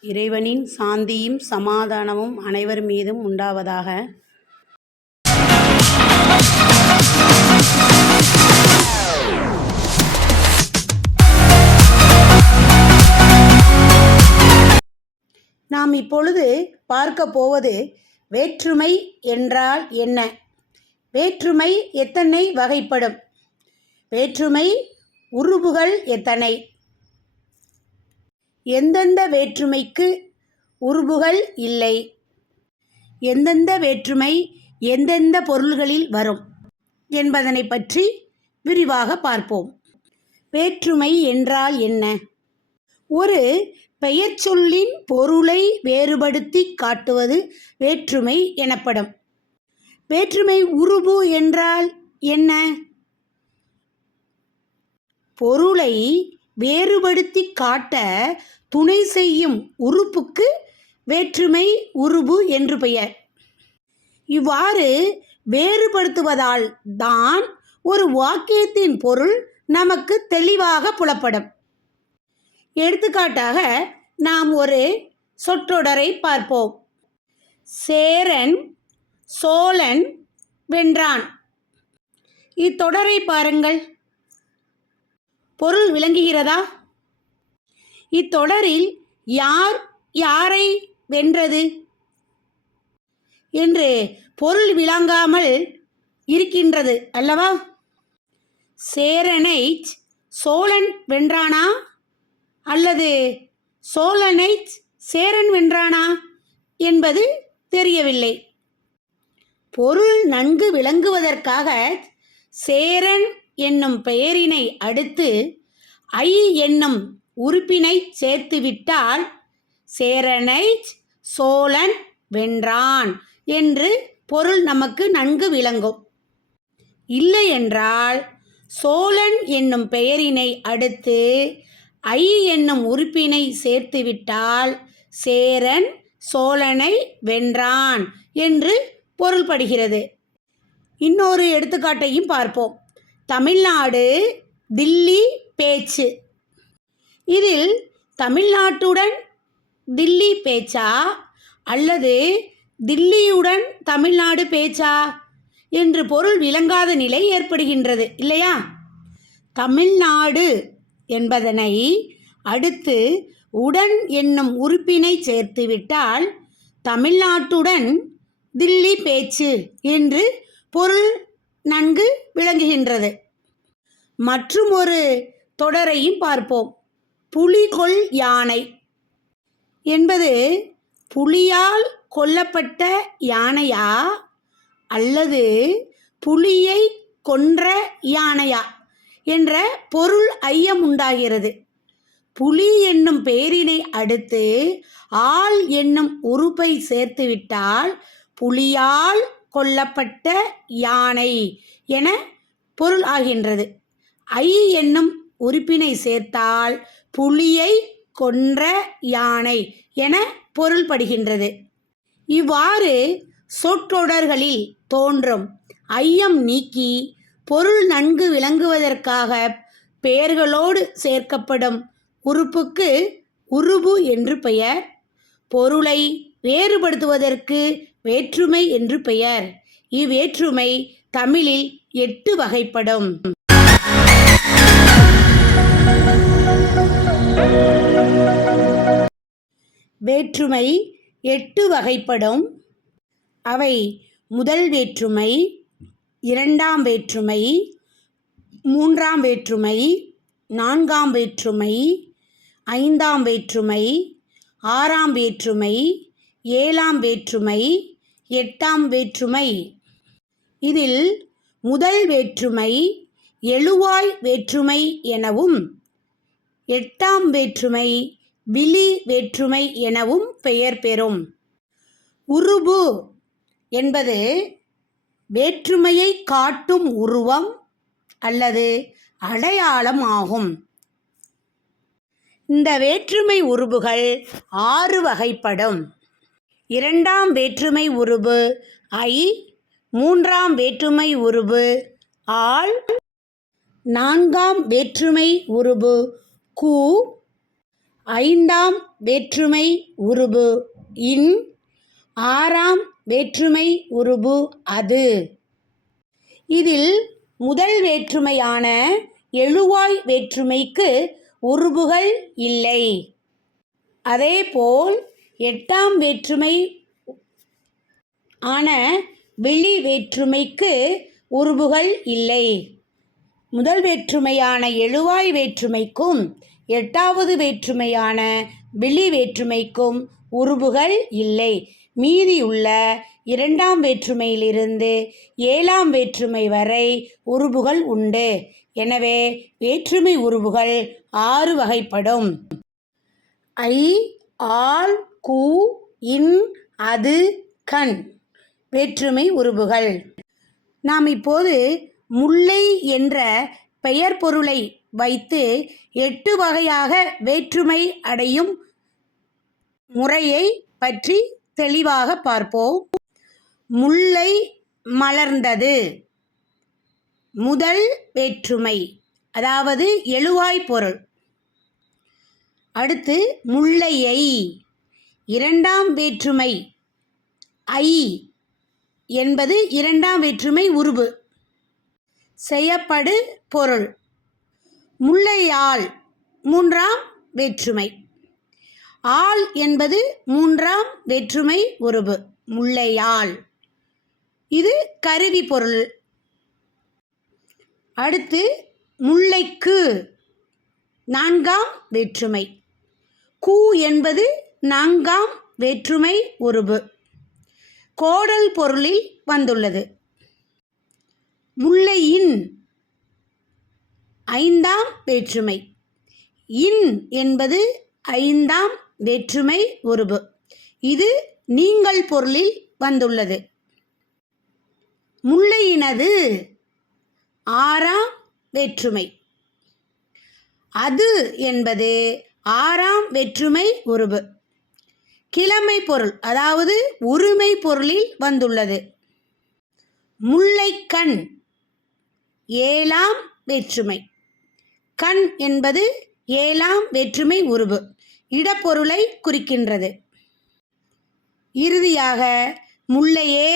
இறைவனின் சாந்தியும் சமாதானமும் அனைவர் மீதும் உண்டாவதாக. நாம் இப்பொழுது பார்க்க போவது வேற்றுமை என்றால் என்ன? வேற்றுமை எத்தனை வகைப்படும்? வேற்றுமை உருபுகள் எத்தனை? எந்தெந்த வேற்றுமைக்கு உருபுகள் இல்லை? எந்தெந்த வேற்றுமை எந்தெந்த பொருள்களில் வரும்? என்பதனை பற்றி விரிவாக பார்ப்போம். வேற்றுமை என்றால் என்ன? ஒரு பெயர்ச்சொல்லின் பொருளை வேறுபடுத்தி காட்டுவது வேற்றுமை எனப்படும். வேற்றுமை உருபு என்றால் என்ன? பொருளை வேறுபடுத்தி காட்ட துணை செய்யும் உறுப்புக்கு வேற்றுமை உருபு என்று பெயர். இவ்வாறு வேறுபடுத்துவதால் தான் ஒரு வாக்கியத்தின் பொருள் நமக்கு தெளிவாக புலப்படும். எடுத்துக்காட்டாக நாம் ஒரு சொற்றொடரை பார்ப்போம். சேரன் சோழன் வென்றான். இத்தொடரை பாருங்கள். பொருள் விளங்குகிறதா? இத்தொடரில் யார் யாரை வென்றது? என்று பொருள் விளங்காமல் இருக்கின்றது அல்லவா? சேரனை சோழன் வென்றானா? அல்லது சோழனை சேரன் வென்றானா? என்பது தெரியவில்லை. பொருள் நன்கு விளங்குவதற்காக சேரன் என்னும் பெயரினை அடுத்து ஐ என்னும் உறுப்பினை சேர்த்துவிட்டால் சேரனை சோழன் வென்றான் என்று பொருள் நமக்கு நன்கு விளங்கும். இல்லை என்றால் சோழன் என்னும் பெயரினை அடுத்து ஐ என்னும் உறுப்பினை சேர்த்துவிட்டால் சேரன் சோழனை வென்றான் என்று பொருள்படுகிறது. இன்னொரு எடுத்துக்காட்டையும் பார்ப்போம். தமிழ்நாடு தில்லி பேச்சு. இதில் தமிழ்நாட்டுடன் தில்லி பேச்சா? அல்லது தில்லியுடன் தமிழ்நாடு பேச்சா? என்று பொருள் விளங்காத நிலை ஏற்படுகின்றது இல்லையா? தமிழ்நாடு என்பதனை அடுத்து உடன் என்னும் உறுப்பினை சேர்த்துவிட்டால் தமிழ்நாட்டுடன் தில்லி பேச்சு என்று பொருள் நன்கு விளங்குகின்றது. மற்றும் ஒரு தொடரையும் பார்ப்போம். புலிகொள் யானை என்பது புலியால் கொல்லப்பட்ட யானையா அல்லது புலியை கொன்ற யானையா என்ற பொருள் ஐயம் உண்டாகிறது. புலி என்னும் பெயரினை அடுத்து ஆள் என்னும் உறுப்பை சேர்த்துவிட்டால் புலியால் கொல்லப்பட்ட யானை என பொருள் ஆகின்றது. ஐ என்னும் உறுப்பினை சேர்த்தால் புலியை கொன்ற யானை என பொருள்படுகின்றது. இவ்வாறு சொற்றொடர்களில் தோன்றும் ஐயம் நீக்கி பொருள் நன்கு விளங்குவதற்காக பெயர்களோடு சேர்க்கப்படும் உறுப்புக்கு உருபு என்று பெயர். பொருளை வேறுபடுத்துவதற்கு வேற்றுமை என்று பெயர். இவ்வேற்றுமை தமிழில் எட்டு வகைப்படும். வேற்றுமை எட்டு வகைப்படும். அவை முதல் வேற்றுமை இரண்டாம் வேற்றுமை மூன்றாம் வேற்றுமை நான்காம் வேற்றுமை ஐந்தாம் வேற்றுமை ஆறாம் வேற்றுமை ஏழாம் வேற்றுமை எட்டாம் வேற்றுமை. இதில் முதல் வேற்றுமை எழுவாய் வேற்றுமை எனவும் எட்டாம் வேற்றுமை விழி வேற்றுமை எனவும் பெயர் பெறும். உருபு என்பது வேற்றுமையை காட்டும் உருவம் அல்லது அடையாளம் ஆகும். இந்த வேற்றுமை உருபுகள் ஆறு வகைப்படும். இரண்டாம் வேற்றுமை உருபு ஐ. மூன்றாம் வேற்றுமை உருபு ஆள். நான்காம் வேற்றுமை உருபு கு ஐந்தாம் வேற்றுமை உருபு. இன் ஆறாம் வேற்றுமை உருபு அது. இதில் முதல் வேற்றுமையான எழுவாய் வேற்றுமைக்கு உருபுகள் இல்லை. அதேபோல் எட்டாம் வேற்றுமை ஆன வெளி வேற்றுமைக்கு உருபுகள் இல்லை. முதல் வேற்றுமையான எழுவாய் வேற்றுமைக்கும் எட்டாவது வேற்றுமையான வெளி வேற்றுமைக்கும் உருபுகள் இல்லை. மீதியுள்ள இரண்டாம் வேற்றுமையிலிருந்து ஏழாம் வேற்றுமை வரை உருபுகள் உண்டு. எனவே வேற்றுமை உருபுகள் ஆறு வகைப்படும். ஐ ஆல் கு இன் அது கண் வேற்றுமை உருபுகள் நாம் இப்போது முல்லை என்ற பெயர் பொருளை வைத்து எட்டு வகையாக வேற்றுமை அடையும் முறையை பற்றி தெளிவாக பார்ப்போம். முல்லை மலர்ந்தது. முதல் வேற்றுமை அதாவது எழுவாய் பொருள். அடுத்து முல்லையை. இரண்டாம் வேற்றுமை ஐ என்பது இரண்டாம் வேற்றுமை உருபு செய்யப்படு பொருள். முல்லையால் மூன்றாம் வேற்றுமை. ஆள் என்பது மூன்றாம் வேற்றுமை உருவு முல்லையால் இது கருவி பொருள். அடுத்து முல்லைக்கு நான்காம் வேற்றுமை. கூ என்பது நான்காம் வேற்றுமை உருவு கோடல் பொருளில் வந்துள்ளது. முல்லையின் ஐந்தாம் வேற்றுமை. இன் என்பது ஐந்தாம் வேற்றுமை உருபு இது நீங்கள் பொருளில் வந்துள்ளது. முல்லையினது ஆறாம் வேற்றுமை. அது என்பது ஆறாம் வெற்றுமை உருபு கிழமை பொருள் அதாவது உரிமை பொருளில் வந்துள்ளது. முல்லைக்கண் ஏழாம் வேற்றுமை. கண் என்பது ஏழாம் வேற்றுமை உருவு இடப்பொருளை குறிக்கின்றது. இறுதியாக முல்லையே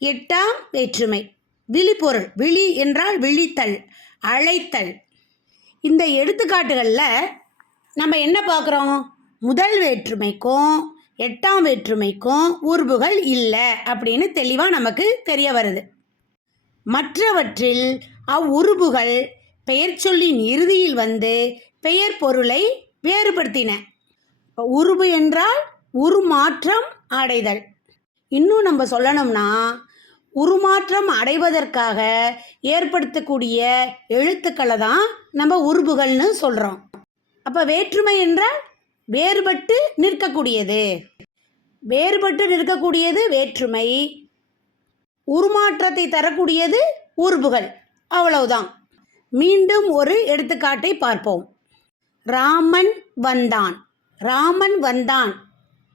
எட்டாம் வேற்றுமை. விழிப்பொருள் விழி என்றால் விழித்தல் அழைத்தல். இந்த எடுத்துக்காட்டுகளில் நம்ம என்ன பார்க்குறோம்? முதல் வேற்றுமைக்கும் எட்டாம் வேற்றுமைக்கும் உருபுகள் இல்லை அப்படின்னு தெளிவாக நமக்கு தெரிய வருது. மற்றவற்றில் அவ்வுருபுகள் பெயர் சொல்லின் இறுதியில் வந்து பெயர் பொருளை வேறுபடுத்தின. உருபு என்றால் உருமாற்றம் அடைதல். இன்னும் நம்ம சொல்லணும்னா உருமாற்றம் அடைவதற்காக ஏற்படுத்தக்கூடிய எழுத்துக்களை தான் நம்ம உருபுகள்னு சொல்கிறோம் அப்போ வேற்றுமை என்றால் வேறுபட்டு நிற்கக்கூடியது. வேறுபட்டு நிற்கக்கூடியது வேற்றுமை. உருமாற்றத்தை தரக்கூடியது உறுப்புகள். அவ்வளவுதான். மீண்டும் ஒரு எடுத்துக்காட்டை பார்ப்போம். ராமன் வந்தான். ராமன் வந்தான்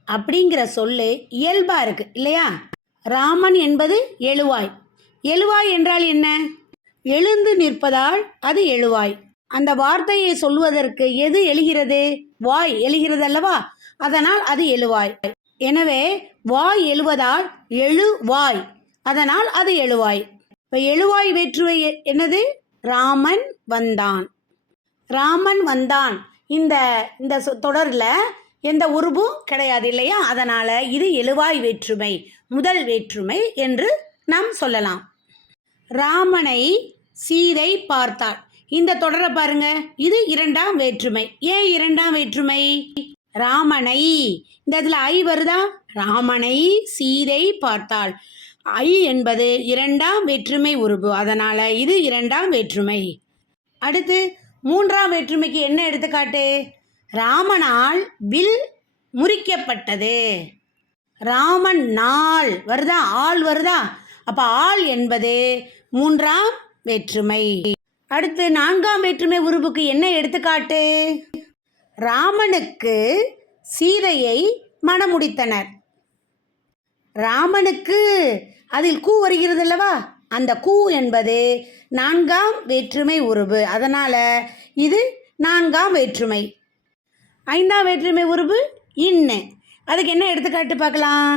அப்படிங்கிற சொல்லு இயல்பாக இருக்கு இல்லையா? ராமன் என்பது எழுவாய். எழுவாய் என்றால் என்ன? எழுந்து நிற்பதால் அது எழுவாய். அந்த வார்த்தையை சொல்வதற்கு எது எழுகிறது? வாய் எழுகிறது அல்லவா அதனால் அது எழுவாய். எனவே வாய் எழுவதால் எழுவாய். அதனால் அது எழுவாய். இப்போ எழுவாய் வேற்றுமை என்னது? ராமன் வந்தான். ராமன் வந்தான். இந்த இந்த சொ- எந்த உருபும் கிடையாது இல்லையா? அதனால் இது எழுவாய் வேற்றுமை முதல் வேற்றுமை என்று நாம் சொல்லலாம். ராமனை சீதை பார்த்தாள். இந்த தொடரை பாருங்க. இது இரண்டாம் வேற்றுமை. ஏன் இரண்டாம் வேற்றுமை? ராமனை இந்த இதில் ஐ வருதா? ராமனை சீதை பார்த்தாள். ஐ என்பது இரண்டாம் வேற்றுமை உருபு அதனால் இது இரண்டாம் வேற்றுமை. அடுத்து மூன்றாம் வேற்றுமைக்கு என்ன எடுத்துக்காட்டு? ராமனால் வில் முறிக்கப்பட்டது. ராமன் நாள் வருதா? ஆள் வருதா? அப்போ ஆள் என்பது மூன்றாம் வேற்றுமை. அடுத்து நான்காம் வேற்றுமை உருவுக்கு என்ன எடுத்துக்காட்டு? ராமனுக்கு சீதையை மணமுடித்தனர். ராமனுக்கு அதில் கூ வருகிறது அல்லவா அந்த கூ என்பது நான்காம் வேற்றுமை உருவு அதனால் இது நான்காம் வேற்றுமை. ஐந்தாம் வேற்றுமை உருவு இன்னு. அதுக்கு என்ன எடுத்துக்காட்டு பார்க்கலாம்?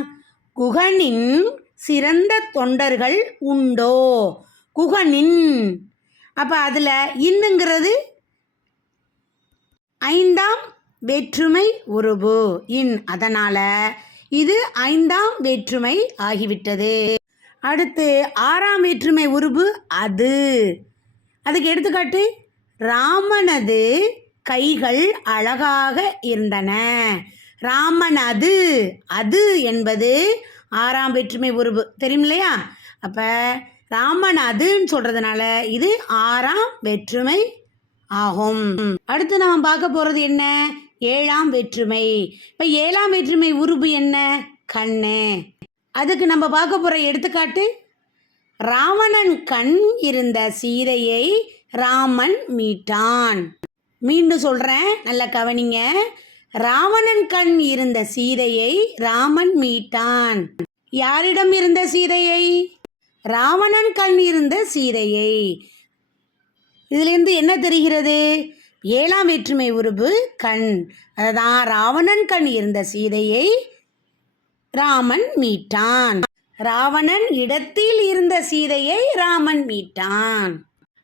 குகனின் சிறந்த தொண்டர்கள் உண்டோ? குகனின். அப்போ அதில் இன்னுங்கிறது ஐந்தாம் வேற்றுமை உருவு இன். அதனால் இது ஐந்தாம் வேற்றுமை ஆகிவிட்டது. அடுத்து ஆறாம் வேற்றுமை உருவு அது. அதுக்கு எடுத்துக்காட்டு ராமனது கைகள் அழகாக இருந்தன. ராமன் அது அது என்பது ஆறாம் வேற்றுமை உருவு தெரியும் இல்லையா அப்போ ராமன் அதுன்னு சொல்கிறதுனால இது ஆறாம் வேற்றுமை ஆகும். அடுத்து நாம் பார்க்க போகிறது என்ன? ஏழாம் வேற்றுமை. இப்போ ஏழாம் வேற்றுமை உருவு என்ன? கண்ணு. அதுக்கு நம்ம பார்க்க போகிற எடுத்துக்காட்டு ராவணன் கண் இருந்த சீதையை ராமன் மீட்டான். மீண்டும் சொல்கிறேன் நல்ல கவனிங்க. ராவணன் கண் இருந்த சீதையை ராமன் மீட்டான். யாரிடம் இருந்த சீதையை? ராவணன் கண் இருந்த சீதையை. இதிலிருந்து என்ன தெரிகிறது? ஏழாம் வேற்றுமை உருவு கண். அதுதான் ராவணன் கண் இருந்த சீதையை ராமன் மீட்டான். ராவணன் இடத்தில் இருந்த சீதையை ராமன் மீட்டான்.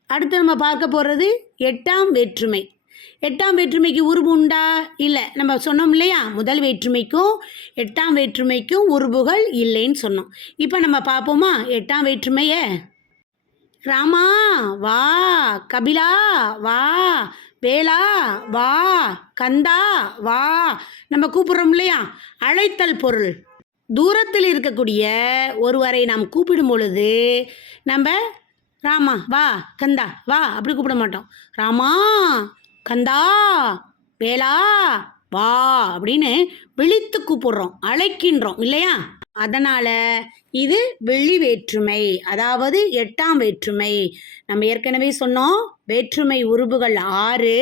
அடுத்து நம்ம பார்க்க போகிறது எட்டாம் வேற்றுமை. எட்டாம் வேற்றுமைக்கு உருவு உண்டா? இல்லை. நம்ம சொன்னோம் இல்லையா? முதல் வேற்றுமைக்கும் எட்டாம் வேற்றுமைக்கும் உருவுகள் இல்லைன்னு சொன்னோம். இப்போ நம்ம பார்ப்போமா? எட்டாம் வேற்றுமையை? ராமா வா கபிலா வா வேளா வா கந்தா வா. நம்ம கூப்பிடுறோம் இல்லையா? அழைத்தல் பொருள். தூரத்தில் இருக்கக்கூடிய ஒருவரை நாம் கூப்பிடும் பொழுது நம்ம ராமா வா கந்தா வா அப்படி கூப்பிட மாட்டோம். ராமா கந்தா வேளா வா அப்படின்னு விழித்து கூப்பிடுறோம் அழைக்கின்றோம் இல்லையா? அதனால் இது வெள்ளி வேற்றுமை அதாவது எட்டாம் வேற்றுமை. நம்ம ஏற்கனவே சொன்னோம் வேற்றுமை உருபுகள் ஆறு.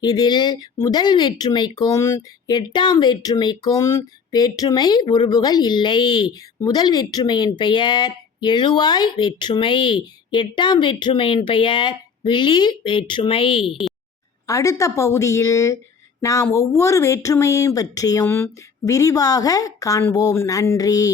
இதில் முதல் வேற்றுமைக்கும் எட்டாம் வேற்றுமைக்கும் வேற்றுமை உருபுகள் இல்லை. முதல் வேற்றுமையின் பெயர் எழுவாய் வேற்றுமை எட்டாம் வேற்றுமையின் பெயர் விழி வேற்றுமை. அடுத்த பகுதியில் நாம் ஒவ்வொரு வேற்றுமையையும் பற்றியும் விரிவாக காண்போம். நன்றி.